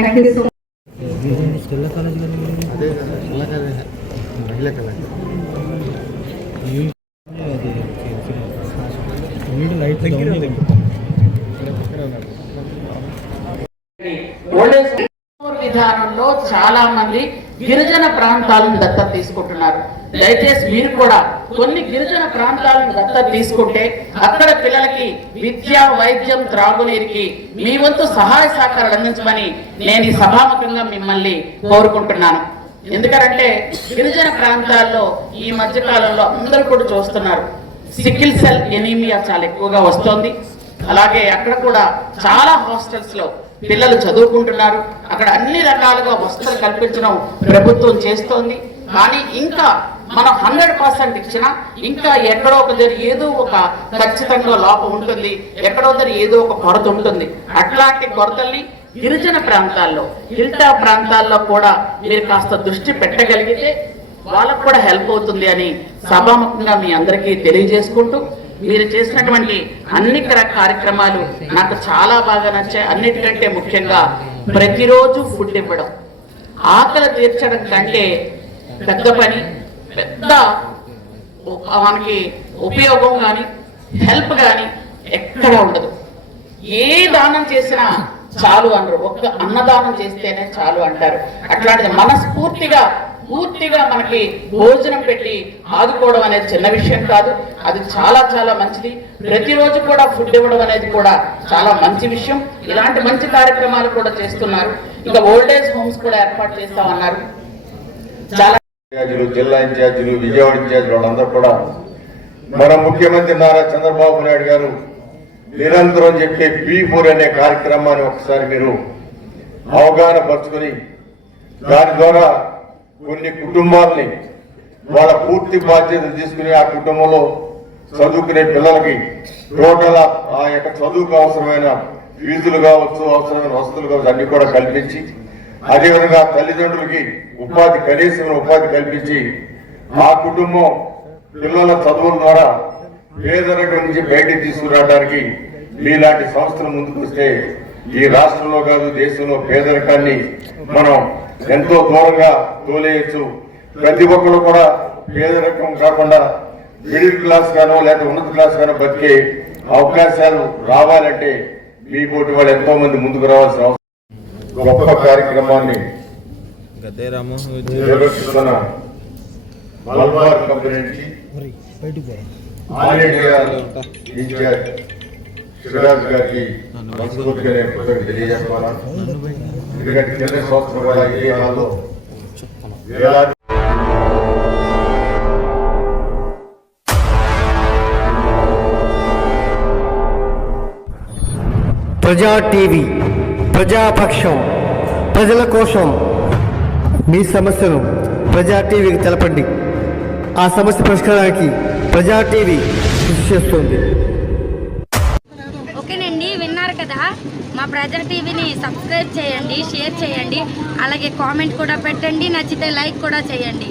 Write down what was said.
Thank you so విధానంలో చాలా మంది గిరిజన ప్రాంతాలను దత్తత తీసుకుంటున్నారు. దయచేసి మీరు కూడా కొన్ని గిరిజన ప్రాంతాలను దత్తత తీసుకుంటే అక్కడ పిల్లలకి విద్య, వైద్యం, త్రాగునీరుకి మీ వంతు సహాయ సహకారాలు అందించమని నేను ఈ సభాముఖంగా మిమ్మల్ని కోరుకుంటున్నాను. ఎందుకంటే గిరిజన ప్రాంతాల్లో ఈ మధ్య కాలంలో అందరూ కూడా చూస్తున్నారు, సికిల్ సెల్ ఎనీమియా చాలా ఎక్కువగా వస్తోంది. అలాగే అక్కడ కూడా చాలా హాస్టల్స్ లో పిల్లలు చదువుకుంటున్నారు. అక్కడ అన్ని రకాలుగా వసతులు కల్పించడం ప్రభుత్వం చేస్తోంది. కానీ ఇంకా మనం 100% ఇచ్చినా ఇంకా ఎక్కడో ఒక దగ్గర ఏదో ఒక ఖచ్చితంగా లోపం ఉంటుంది, ఎక్కడో దగ్గర ఏదో ఒక కొరత ఉంటుంది. అట్లాంటి కొరతల్ని గిరిజన ప్రాంతాల్లో, హిల్టా ప్రాంతాల్లో కూడా మీరు కాస్త దృష్టి పెట్టగలిగితే వాళ్ళకు కూడా హెల్ప్ అవుతుంది అని సభాముఖంగా మీ అందరికీ తెలియజేసుకుంటూ, మీరు చేసినటువంటి అన్ని కార్యక్రమాలు నాకు చాలా బాగా నచ్చాయి. అన్నిటికంటే ముఖ్యంగా ప్రతిరోజు ఫుడ్ ఇవ్వడం, ఆకలి తీర్చడం కంటే పెద్ద పని, పెద్ద మనకి ఉపయోగం కానీ హెల్ప్ కానీ ఎక్కడ ఉండదు. ఏ దానం చేసినా చాలు అనరు, ఒక్క అన్నదానం చేస్తేనే చాలు అంటారు. అట్లాంటిది మనస్ఫూర్తిగా పూర్తిగా మనకి భోజనం పెట్టి ఆదుకోవడం అనేది చిన్న విషయం కాదు. అది చాలా చాలా మంచిది. ప్రతిరోజు కూడా ఫుడ్ ఇవ్వడం అనేది కూడా చాలా మంచి విషయం. ఇలాంటి మంచి కార్యక్రమాలు కూడా చేస్తున్నారు. ఇంకా ఓల్డేజ్ హోమ్స్ కూడా ఏర్పాటు చేస్తామన్నారు. చాలా జిల్లా ఇన్ఛార్జీలు, విజయవాడ ఇన్ఛార్జీలు వాళ్ళందరూ కూడా మన ముఖ్యమంత్రి నారా చంద్రబాబు నాయుడు గారు నిరంతరం చెప్పే P4 అనే కార్యక్రమాన్ని ఒకసారి మీరు అవగాహన పరుచుకొని దాని ద్వారా కొన్ని కుటుంబాలని వాళ్ళ పూర్తి బాధ్యతలు తీసుకుని ఆ కుటుంబంలో చదువుకునే పిల్లలకి టోటల్ ఆ యొక్క చదువుకు అవసరమైన ఫీజులు కావచ్చు, అవసరమైన వసతులు కావచ్చు అన్ని కూడా కల్పించి, అదేవిధంగా తల్లిదండ్రులకి ఉపాధి, కనీసమైన ఉపాధి కల్పించి ఆ కుటుంబం పిల్లల చదువుల ద్వారా పేదరికం నుంచి బయటికి తీసుకురావడానికి మీలాంటి సంస్థలు ముందుకు వస్తే ఈ రాష్ట్రంలో కాదు దేశంలో పేదరికాన్ని మనం ఎంతో దూరంగా తోలేయచ్చు. ప్రతి ఒక్కరు కూడా పేదరికం కాకుండా మిడిల్ క్లాస్ గానో లేదా ఉన్నత క్లాస్ గానో బతికే అవకాశాలు రావాలంటే మీ పోటీ వాళ్ళు ఎంతో మంది ముందుకు రావాల్సిన అవసరం. గొప్ప కార్యక్రమాన్ని నిర్వహిస్తున్న మల్బార్ కంపెనీ నుంచి ఆల్ ఇండియా ఇన్ఛార్జ్ శివరాజ్ గారికి మనస్ఫూర్తిగా నేను కృతజ్ఞతలు తెలియజేస్తున్నాను. ఎందుకంటే కింద సంవత్సరం కూడా ఏ హాల్లో వేలాది ప్రజా టీవీ, ప్రజాపక్షం, ప్రజల కోసం. మీ సమస్యను ప్రజా టీవీకి తెలపండి. ఆ సమస్య పరిష్కారానికి ప్రజా టీవీ కృషి చేస్తుంది. ఓకేనండి, విన్నారు కదా. మా ప్రజా టీవీని సబ్స్క్రైబ్ చేయండి, షేర్ చేయండి, అలాగే కామెంట్ కూడా పెట్టండి, నచ్చితే లైక్ కూడా చేయండి.